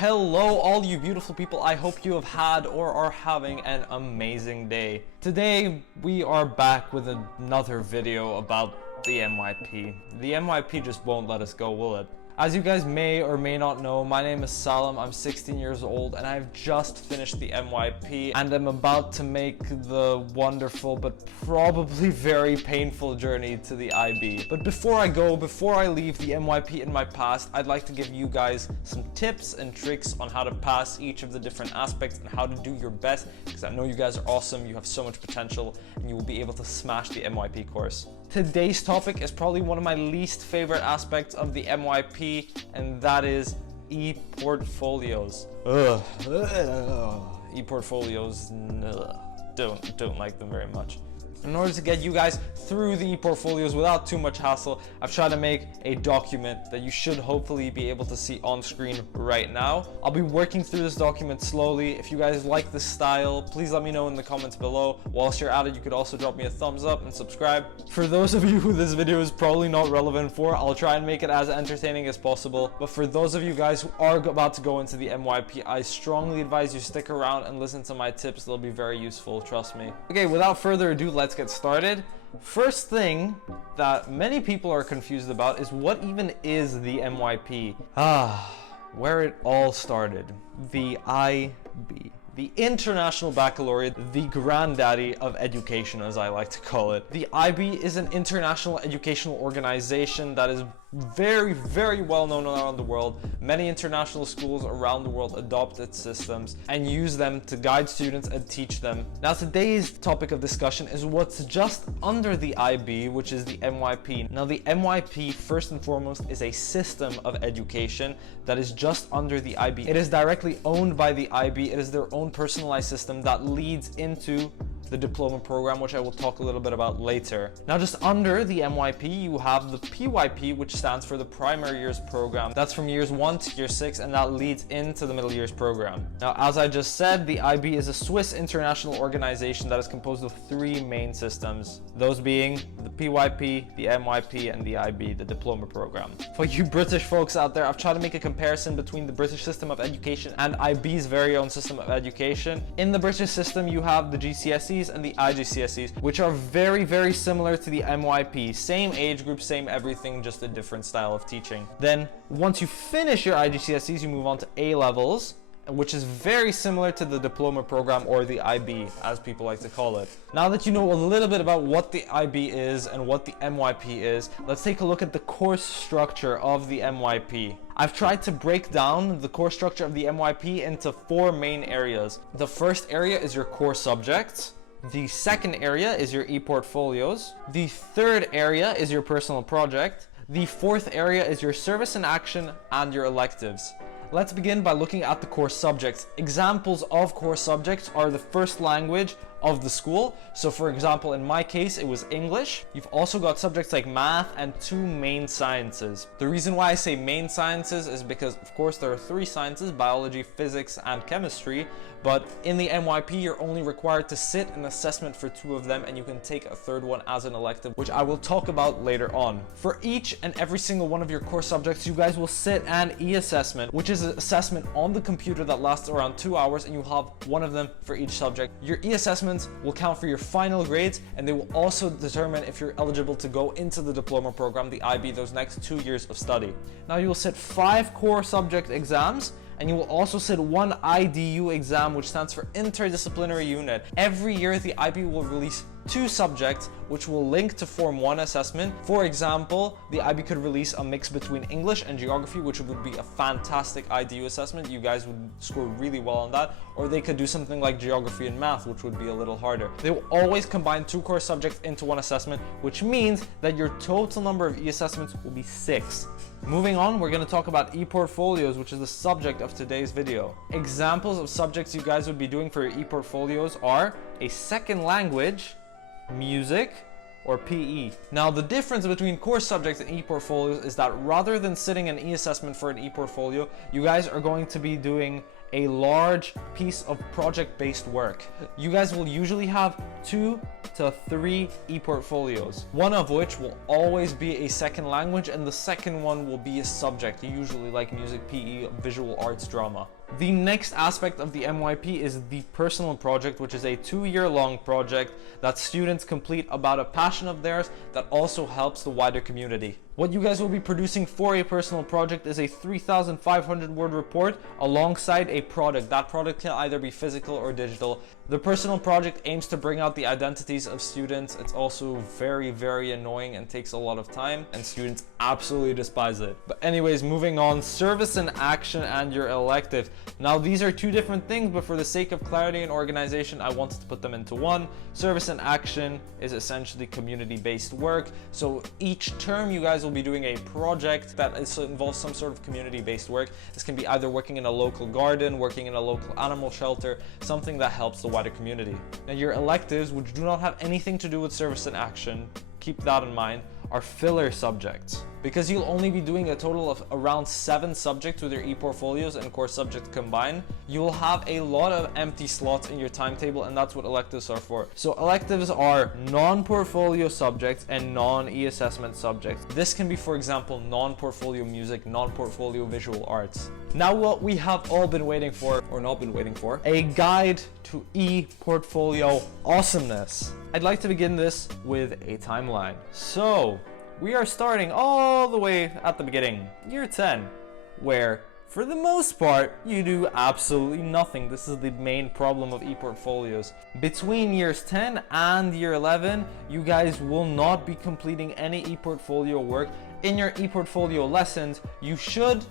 Hello all you beautiful people, I hope you have had or are having an amazing day. Today we are back with another video about the MYP. The MYP just won't let us go, will it? As you guys may or may not know, my name is Salem, I'm 16 years old and I've just finished the MYP and I'm about to make the wonderful but probably very painful journey to the IB. But before I leave the MYP in my past, I'd like to give you guys some tips and tricks on how to pass each of the different aspects and how to do your best, because I know you guys are awesome, you have so much potential and you will be able to smash the MYP course. Today's topic is probably one of my least favorite aspects of the MYP, and that is Eportfolios. Eportfolios, don't like them very much. In order to get you guys through the Eportfolios without too much hassle, I've tried to make a document that you should hopefully be able to see on screen right now. I'll be working through this document slowly. If you guys like this style, please let me know in the comments below. Whilst you're at it, you could also drop me a thumbs up and subscribe. For those of you who this video is probably not relevant for, I'll try and make it as entertaining as possible. But for those of you guys who are about to go into the MYP, I strongly advise you stick around and listen to my tips. They'll be very useful, trust me. Okay, without further ado, let's get started. First thing that many people are confused about is what even is the MYP? Where it all started. The IB. The International Baccalaureate, the granddaddy of education as I like to call it. The IB is an international educational organization that is very, very well known around the world. Many international schools around the world adopt its systems and use them to guide students and teach them. Now today's topic of discussion is what's just under the IB, which is the MYP. Now the MYP, first and foremost, is a system of education that is just under the IB. It is directly owned by the IB. It is their own personalized system that leads into the diploma program, which I will talk a little bit about later. Now just under the MYP, you have the PYP, which stands for the primary years program. That's from years 1 to year 6, and that leads into the middle years program. Now, as I just said, the IB is a Swiss international organization that is composed of 3 main systems, those being the PYP, the MYP, and the IB, the diploma program. For you British folks out there, I've tried to make a comparison between the British system of education and IB's very own system of education. In the British system, you have the GCSEs and the IGCSEs, which are very, very similar to the MYP. Same age group, same everything, just a different style of teaching. Then once you finish your IGCSEs, you move on to A levels, which is very similar to the diploma program, or the IB as people like to call it. Now that you know a little bit about what the IB is and what the MYP is, let's take a look at the course structure of the MYP. I've tried to break down the course structure of the MYP into 4 main areas. The first area is your core subjects. The second area is your Eportfolios. The third area is your personal project. The fourth area is your service in action and your electives. Let's begin by looking at the core subjects. Examples of core subjects are the first language of the school. So for example, in my case, it was English. You've also got subjects like math and 2 main sciences. The reason why I say main sciences is because, of course, there are 3 sciences, biology, physics, and chemistry. But in the MYP, you're only required to sit an assessment for 2 of them, and you can take a 3rd one as an elective, which I will talk about later on. For each and every single one of your core subjects, you guys will sit an e-assessment, which is an assessment on the computer that lasts around 2 hours, and you'll have 1 of them for each subject. Your e-assessments will count for your final grades, and they will also determine if you're eligible to go into the diploma program, the IB, those next 2 years of study. Now you will sit 5 core subject exams, and you will also sit 1 IDU exam, which stands for interdisciplinary unit. Every year, the IB will release 2 subjects, which will link to form 1 assessment. For example, the IB could release a mix between English and geography, which would be a fantastic IDU assessment. You guys would score really well on that. Or they could do something like geography and math, which would be a little harder. They will always combine 2 core subjects into 1 assessment, which means that your total number of e-assessments will be 6. Moving on, we're going to talk about Eportfolios, which is the subject of today's video. Examples of subjects you guys would be doing for your Eportfolios are a second language, music, or PE. Now the difference between core subjects and Eportfolios is that rather than sitting an e-assessment for an Eportfolio, you guys are going to be doing a large piece of project-based work. You guys will usually have 2 to 3 e-portfolios, one of which will always be a second language and the second one will be a subject, usually like music, PE, visual arts, drama. The next aspect of the MYP is the personal project, which is a 2-year-long project that students complete about a passion of theirs that also helps the wider community. What you guys will be producing for a personal project is a 3,500 word report alongside a product. That product can either be physical or digital. The personal project aims to bring out the identities of students. It's also very, very annoying and takes a lot of time, and students absolutely despise it. But anyways, moving on, service and action and your elective. Now these are 2 different things, but for the sake of clarity and organization, I wanted to put them into one. Service and action is essentially community-based work. So each term you guys will be doing a project that involves some sort of community-based work. This can be either working in a local garden, working in a local animal shelter, something that helps the wider community. Now your electives, which do not have anything to do with service and action, keep that in mind, are filler subjects. Because you'll only be doing a total of around 7 subjects with your e-portfolios and core subjects combined, you will have a lot of empty slots in your timetable, and that's what electives are for. So electives are non-portfolio subjects and non-e-assessment subjects. This can be, for example, non-portfolio music, non-portfolio visual arts. Now what we have all been waiting for, or not been waiting for, a guide to e-portfolio awesomeness. I'd like to begin this with a timeline. So we are starting all the way at the beginning, year 10, where for the most part, you do absolutely nothing. This is the main problem of e-portfolios. Between years 10 and year 11, you guys will not be completing any e-portfolio work. In your e-portfolio lessons, you should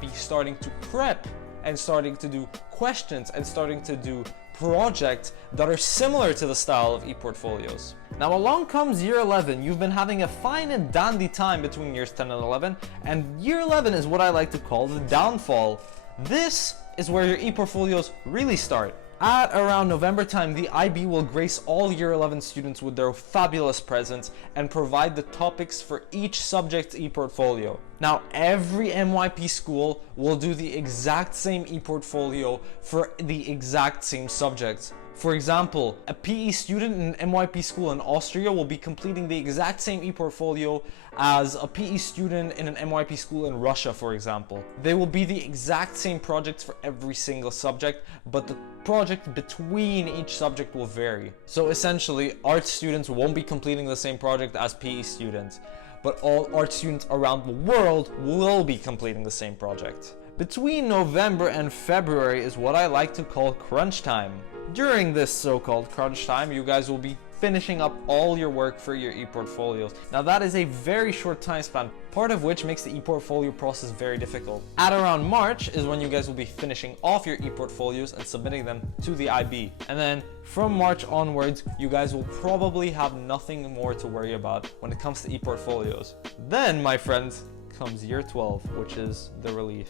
be starting to prep and starting to do questions and starting to do projects that are similar to the style of e-portfolios. Now along comes year 11. You've been having a fine and dandy time between years 10 and 11, and year 11 is what I like to call the downfall. This is where your e-portfolios really start. At around November time, the IB will grace all year 11 students with their fabulous presence and provide the topics for each subject's e-portfolio. Now, every MYP school will do the exact same e-portfolio for the exact same subjects. For example, a PE student in an MYP school in Austria will be completing the exact same e-portfolio as a PE student in an MYP school in Russia, for example. They will be the exact same projects for every single subject, but the project between each subject will vary. So essentially, art students won't be completing the same project as PE students, but all art students around the world will be completing the same project. Between November and February is what I like to call crunch time. During this so-called crunch time, you guys will be finishing up all your work for your e-portfolios. Now that is a very short time span, part of which makes the e-portfolio process very difficult. At around March is when you guys will be finishing off your e-portfolios and submitting them to the IB. And then from March onwards, you guys will probably have nothing more to worry about when it comes to e-portfolios. Then, my friends, comes year 12, which is the relief.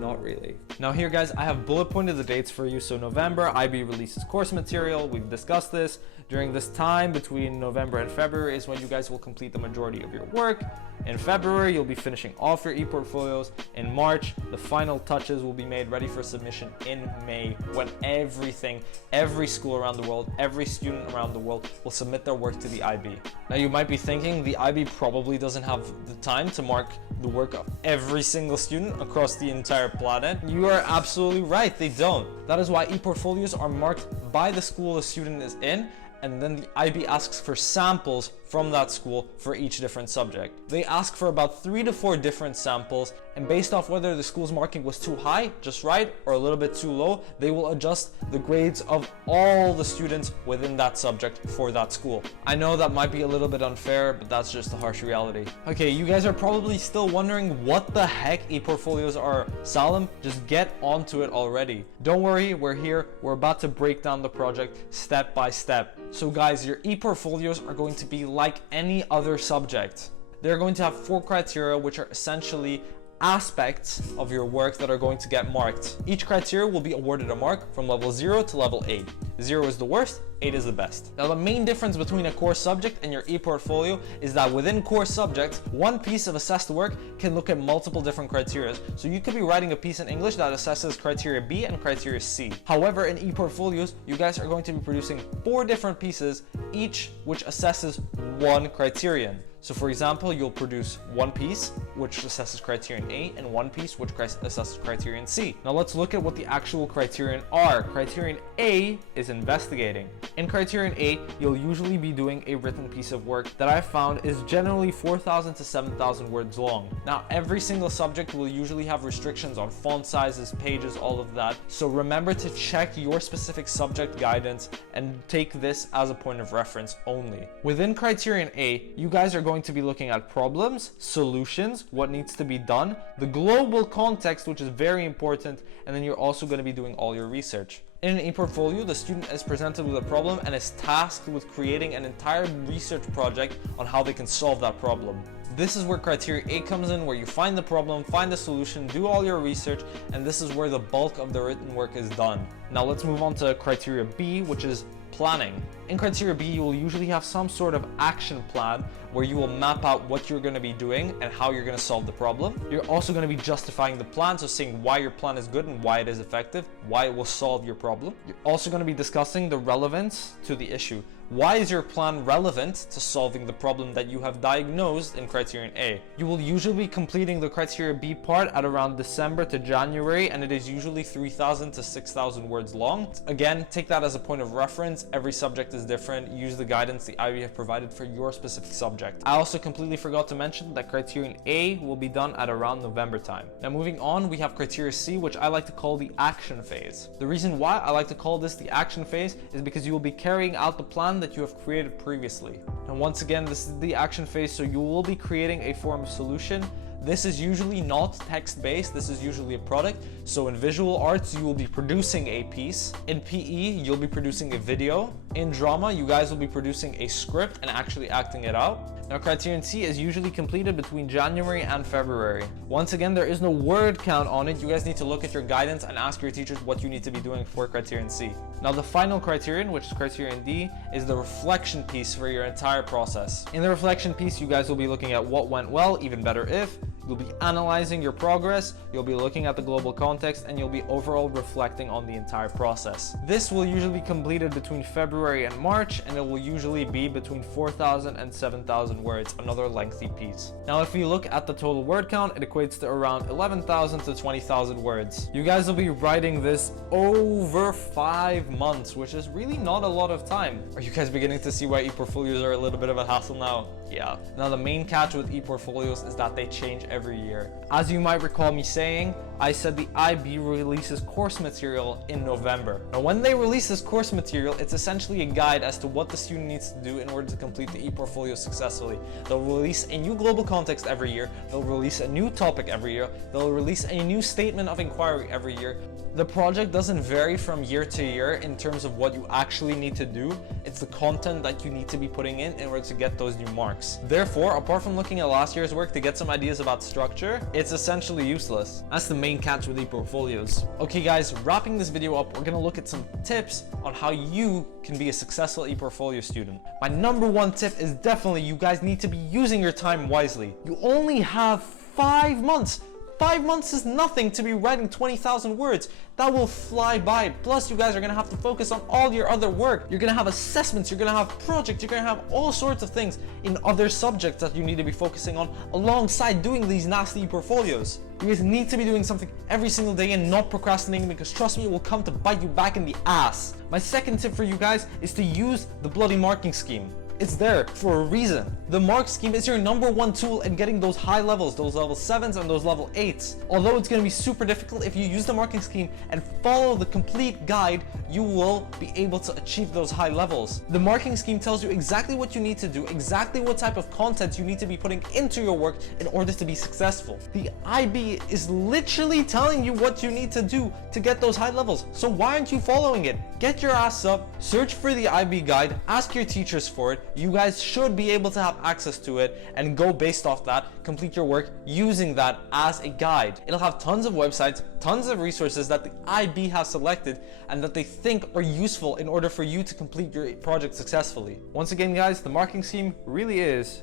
Not really. Now here guys, I have bullet pointed the dates for you. So November, IB releases course material. We've discussed this. During this time between November and February is when you guys will complete the majority of your work. In February, you'll be finishing off your e-portfolios. In March, the final touches will be made ready for submission in May, when every school around the world, every student around the world will submit their work to the IB. Now you might be thinking the IB probably doesn't have the time to mark the work of every single student across the entire planet. You are absolutely right, they don't. That is why e-portfolios are marked by the school the student is in, and then the IB asks for samples from that school for each different subject. They ask for about 3 to 4 different samples, and based off whether the school's marking was too high, just right, or a little bit too low, they will adjust the grades of all the students within that subject for that school. I know that might be a little bit unfair, but that's just the harsh reality. Okay, you guys are probably still wondering what the heck e-portfolios are. Salem, just get onto it already. Don't worry, we're here. We're about to break down the project step by step. So guys, your e-portfolios are going to be like any other subject. They're going to have 4 criteria, which are essentially aspects of your work that are going to get marked. Each criteria will be awarded a mark from level 0 to level 8. 0 is the worst, 8 is the best. Now, the main difference between a core subject and your e-portfolio is that within core subjects, one piece of assessed work can look at multiple different criteria. So you could be writing a piece in English that assesses criteria B and criteria C. However, in e-portfolios, you guys are going to be producing 4 different pieces, each which assesses one criterion. So for example, you'll produce one piece which assesses criterion A and one piece which assesses criterion C. Now let's look at what the actual criterion are. Criterion A is investigating. In criterion A, you'll usually be doing a written piece of work that I found is generally 4,000 to 7,000 words long. Now every single subject will usually have restrictions on font sizes, pages, all of that. So remember to check your specific subject guidance and take this as a point of reference only. Within criterion A, you guys are going to be looking at problems, solutions, what needs to be done, the global context, which is very important, and then you're also going to be doing all your research. In an e-portfolio, the student is presented with a problem and is tasked with creating an entire research project on how they can solve that problem. This is where criteria A comes in, where you find the problem, find the solution, do all your research, and this is where the bulk of the written work is done. Now let's move on to criteria B, which is planning. In criteria B, you will usually have some sort of action plan where you will map out what you're going to be doing and how you're going to solve the problem. You're also going to be justifying the plan, so saying why your plan is good and why it is effective, why it will solve your problem. You're also going to be discussing the relevance to the issue. Why is your plan relevant to solving the problem that you have diagnosed in criterion A? You will usually be completing the criteria B part at around December to January, and it is usually 3,000 to 6,000 words long. Again, take that as a point of reference. Every subject is different. Use the guidance the IB have provided for your specific subject. I also completely forgot to mention that criterion A will be done at around November time. Now moving on, we have criteria C, which I like to call the action phase. The reason why I like to call this the action phase is because you will be carrying out the plan that you have created previously. And once again, this is the action phase, so you will be creating a form of solution. This is usually not text-based, this is usually a product. So in visual arts, you will be producing a piece. In PE, you'll be producing a video. In drama, you guys will be producing a script and actually acting it out. Now, criterion C is usually completed between January and February. Once again, there is no word count on it. You guys need to look at your guidance and ask your teachers what you need to be doing for criterion C. Now, the final criterion, which is criterion D, is the reflection piece for your entire process. In the reflection piece, you guys will be looking at what went well, even better if. You'll be analyzing your progress, you'll be looking at the global context, and you'll be overall reflecting on the entire process. This will usually be completed between February and March, and it will usually be between 4,000 and 7,000 words, another lengthy piece. Now, if we look at the total word count, it equates to around 11,000 to 20,000 words. You guys will be writing this over 5 months, which is really not a lot of time. Are you guys beginning to see why e-portfolios are a little bit of a hassle now? Yeah. Now, the main catch with e-portfolios is that they change every year. As you might recall me saying, I said the IB releases course material in November. Now, when they release this course material, it's essentially a guide as to what the student needs to do in order to complete the e-portfolio successfully. They'll release a new global context every year. They'll release a new topic every year. They'll release a new statement of inquiry every year. The project doesn't vary from year to year in terms of what you actually need to do. It's the content that you need to be putting in order to get those new marks. Therefore, apart from looking at last year's work to get some ideas about structure, it's essentially useless. That's the main catch with e-portfolios. Okay guys, wrapping this video up, we're gonna look at some tips on how you can be a successful e-portfolio student. My number one tip is definitely you guys need to be using your time wisely. You only have 5 months. 5 months is nothing to be writing 20,000 words. That will fly by. Plus, you guys are gonna have to focus on all your other work. You're gonna have assessments, you're gonna have projects, you're gonna have all sorts of things in other subjects that you need to be focusing on alongside doing these nasty portfolios. You guys need to be doing something every single day and not procrastinating, because trust me, it will come to bite you back in the ass. My second tip for you guys is to use the bloody marking scheme. It's there for a reason. The mark scheme is your number one tool in getting those high levels, those level 7s and those level 8s. Although it's going to be super difficult, if you use the marking scheme and follow the complete guide, you will be able to achieve those high levels. The marking scheme tells you exactly what you need to do, exactly what type of content you need to be putting into your work in order to be successful. The IB is literally telling you what you need to do to get those high levels. So why aren't you following it? Get your ass up, search for the IB guide, ask your teachers for it, you guys should be able to have access to it and go based off that, complete your work using that as a guide. It'll have tons of websites, tons of resources that the IB has selected and that they think are useful in order for you to complete your project successfully. Once again, guys, the marking scheme really is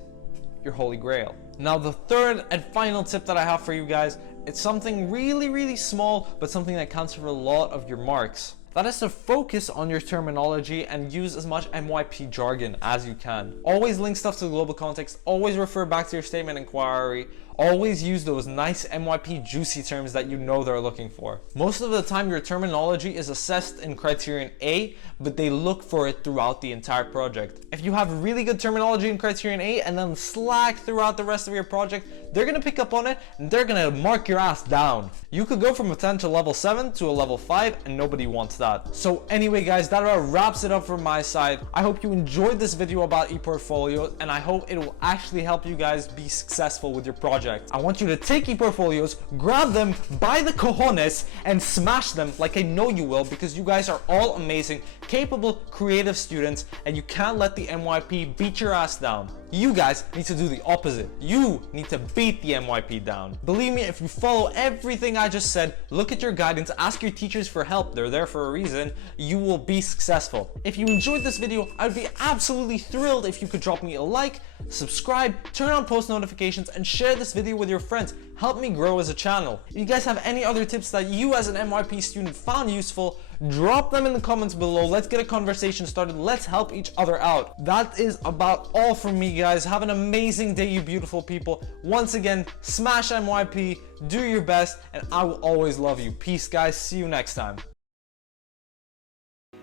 your holy grail. Now, the third and final tip that I have for you guys, it's something really small, but something that counts for a lot of your marks. That is to focus on your terminology and use as much MYP jargon as you can. Always link stuff to the global context, always refer back to your statement inquiry, always use those nice MYP juicy terms that you know they're looking for. Most of the time your terminology is assessed in criterion A, but they look for it throughout the entire project. If you have really good terminology in criterion A and then slack throughout the rest of your project, they're gonna pick up on it and they're gonna mark your ass down. You could go from a 10 to level 7 to a level 5 and nobody wants that. So anyway guys, that about wraps it up from my side. I hope you enjoyed this video about Eportfolios and I hope it will actually help you guys be successful with your project. I want you to take Eportfolios, grab them by the cojones and smash them like I know you will, because you guys are all amazing, capable, creative students and you can't let the MYP beat your ass down. You guys need to do the opposite. You need to beat the MYP down. Believe me, if you follow everything I just said, look at your guidance, ask your teachers for help, they're there for a reason, you will be successful. If you enjoyed this video, I'd be absolutely thrilled if you could drop me a like, subscribe, turn on post notifications, and share this video with your friends. Help me grow as a channel. If you guys have any other tips that you as an MYP student found useful, drop them in the comments below. Let's get a conversation started. Let's help each other out. That is about all from me, guys. Have an amazing day, you beautiful people. Once again, smash MYP, do your best, and I will always love you. Peace, guys. See you next time.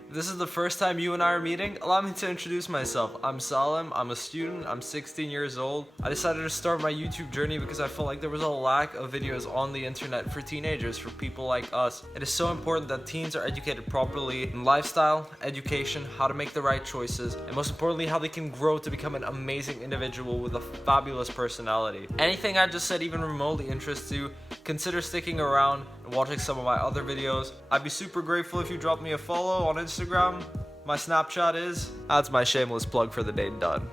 If this is the first time you and I are meeting, allow me to introduce myself. I'm Salem, I'm a student, I'm 16 years old. I decided to start my YouTube journey because I felt like there was a lack of videos on the internet for teenagers, for people like us. It is so important that teens are educated properly in lifestyle, education, how to make the right choices, and most importantly, how they can grow to become an amazing individual with a fabulous personality. Anything I just said even remotely interests you, consider sticking around and watching some of my other videos. I'd be super grateful if you dropped me a follow on Instagram. My Snapchat is, that's my shameless plug for the day done.